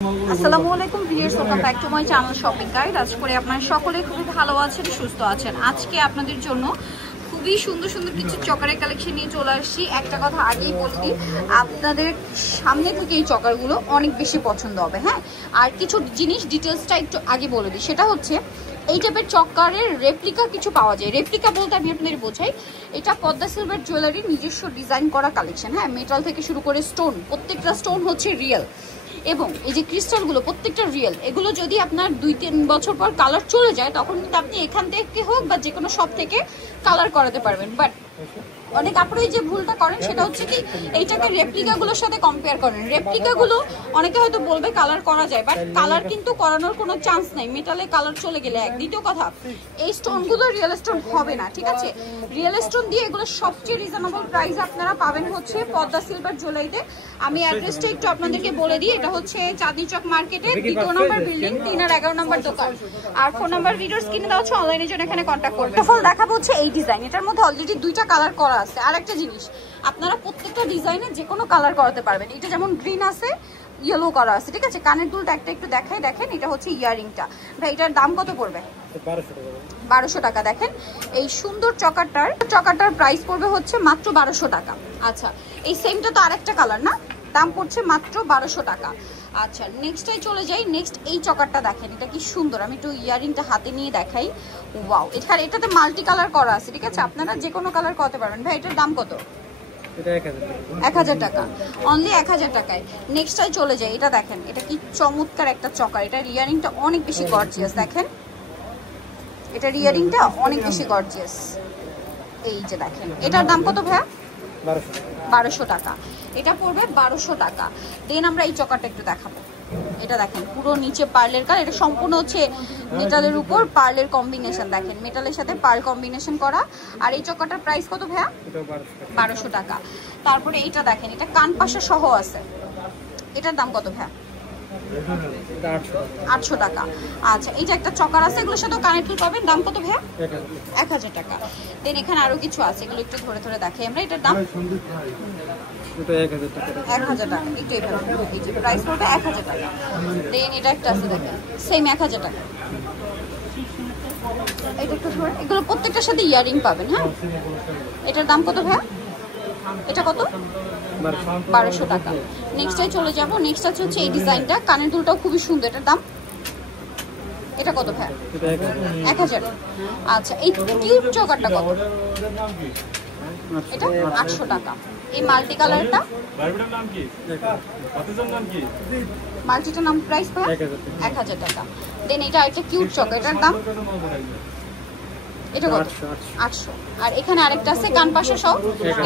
আসসালামু আলাইকুম viewers, welcome back to my channel shopping guide. আজ করে আপনারা সকলে খুবই ভালো আছেন, সুস্থ আছেন। আজকে আপনাদের জন্য খুবই সুন্দর সুন্দর কিছু চকারের কালেকশন নিয়ে চলে আসছি। একটা কথা আগেই বলে দিই, আপনাদের সামনে থেকে এই চকারগুলো অনেক বেশি পছন্দ হবে। হ্যাঁ, আর কিছু জিনিস ডিটেলসটা একটু আগে বলে দিই, সেটা হচ্ছে এই টাইপের চক্কারের রেপ্লিকা কিছু পাওয়া যায়। রেপ্লিকা বলতে আমি আপনাদের বোঝাই, এটা পদ্মা সিলভার জুয়েলারির নিজস্ব ডিজাইন করা কালেকশন। হ্যাঁ, মেটাল থেকে শুরু করে স্টোন, প্রত্যেকটা স্টোন হচ্ছে রিয়েল, এবং এই যে ক্রিস্টালগুলো প্রত্যেকটা রিয়েল। এগুলো যদি আপনার 2-3 বছর পর কালার চলে যায়, তখন কিন্তু আপনি এখান থেকে হোক বা যে কোনো শপ থেকে কালার করাতে পারবেন। বাট অনেক আপনারা এই যে ভুলটা করেন, সেটা হচ্ছে কি এইটাকে রেপ্লিকাগুলোর সাথে কম্পেয়ার করেন। রেপ্লিকাগুলো অনেকে হয়তো বলবে কালার করা যায়, বাট কালার কিন্তু করানোর কোনো চান্স নাই, মেটালে কালার চলে গেলে। দ্বিতীয় কথা, এই স্টোনগুলো রিয়েল স্টোন হবে না, ঠিক আছে? রিয়েল স্টোন দিয়ে এগুলো সবচেয়ে রিজনেবল প্রাইসে আপনারা পাবেন হচ্ছে পদ্মা সিলভার জুয়েলারিতে। আমি অ্যাড্রেসটা একটু আপনাদেরকে বলে দিই, এটা হচ্ছে চাঁদনী চক মার্কেটে 2 নম্বর বিল্ডিং, 3 আর 11 নম্বর দোকান। আর ফোন নাম্বার ভিডিওস কিনে দেওয়া হচ্ছে, অনলাইনের জন্য এখানে কন্ট্যাক্ট করবেন। ফল দেখাবো হচ্ছে এই ডিজাইন, এটার মধ্যে অলরেডি 2টা কালার করা আছে। আর একটা জিনিস, আপনারা প্রত্যেকটা ডিজাইনে যে কোনো কালার করাতে পারবেন। এটা যেমন গ্রিন আছে, ইয়েলো করা আছে, ঠিক আছে? কানের দুলটা একটা একটু দেখাই, দেখেন এটা হচ্ছে ইয়ারিংটা। ভাই এটার দাম কত পড়বে? 1200 টাকা। দেখেন এই সুন্দর চকারটার প্রাইস পড়বে হচ্ছে মাত্র 1200 টাকা। আচ্ছা, এই সেমটা তো আরেকটা কালার না, দাম পড়ছে মাত্র 1200 টাকা। আচ্ছা, নেক্সটটাই চলে যাই। নেক্সট এই চকারটা দেখেন, এটা কি সুন্দর। আমি একটু ইয়ারিংটা হাতে নিয়ে দেখাই। ওয়াও, এটাতে মাল্টি কালার করা আছে, ঠিক আছে? আপনারা যে কোনো কালার করতে পারবেন। ভাই এটার দাম কত? 1000 টাকা, অনলি 1000 টাকায়। নেক্সটটাই চলে যাই। এটা দেখেন, এটা কি চমৎকার একটা চকার। এটার ইয়ারিংটা অনেক বেশি গর্জিয়াস। দেখেন এটার ইয়ারিংটা অনেক বেশি গর্জিয়াস। এই যে দেখেন, এটার দাম কত ভাইয়া? 1200 টাকা। এটা পড়বে 1200 টাকা। দেন আমরা এই চকারটা একটু দেখাবো। এটা দেখেন পুরো নিচে পার্লের কাজ, এটা সম্পূর্ণ হচ্ছে মেটালের উপর পার্লের কম্বিনেশন। দেখেন মেটালের সাথে পার্ল কম্বিনেশন করা। আর এই চকারটার প্রাইস কত ভাইয়া? 1200 টাকা। তারপরে এটা দেখেন, এটা কান পাশা সহ আছে। এটার দাম কত ভাইয়া? 800 টাকা। আচ্ছা, এই যে একটা চকার আছে, এগুলোর সাথে কানেক্ট পাবেন। দাম কত ভাইয়া? 1000 টাকা। দেন এখানে আরো কিছু আছে, এগুলো একটু ধরে ধরে দেখাই আমরা। এটার দাম 1000 টাকা। একটু এই যে প্রাইস পড়বে 1000 টাকা। দেন এটা একটা আছে, দেখেন সেম 1000 টাকা। এটা একটু ধরে, এগুলো প্রত্যেকটার সাথে ইয়ারিং পাবেন। হ্যাঁ, এটার দাম কত ভাইয়া? এটা কত? 1200 টাকা। নেক্সটটাই চলে যাবো। নেক্সট হচ্ছে এই ডিজাইনটা, কানের দুলটাও খুবই সুন্দর। এটার দাম? এটা কত ভাইয়া? 1000। আচ্ছা, এই কিউট চকারটা কত? এটা 800 টাকা। এই মাল্টি কালারটা, মাল্টিটার নাম প্রাইস ভাইয়া? 1000 টাকা। দেন এটা একটা কিউট চকার, এটার দাম? এটা কত? 800। আর এখানে আরেকটা আছে কান পাশে সহ,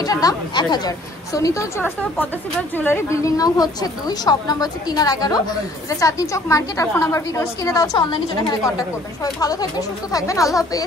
এটার দাম 1000। সো নিতেও চলে আসতে হবে পদ্মা সিলভার জুয়েলারি। বিল্ডিং নাম হচ্ছে 2, শপ নাম্বার হচ্ছে 3 আর 11। এটা চাঁদনী চক মার্কেট। আর ফোন নাম্বার ভিডিওস কিনে দেওয়া হচ্ছে, অনলাইনে জন্য এখানে কন্ট্যাক্ট করবেন। সবাই ভালো থাকবেন, সুস্থ থাকবেন, আল্লাহ হাফেজ।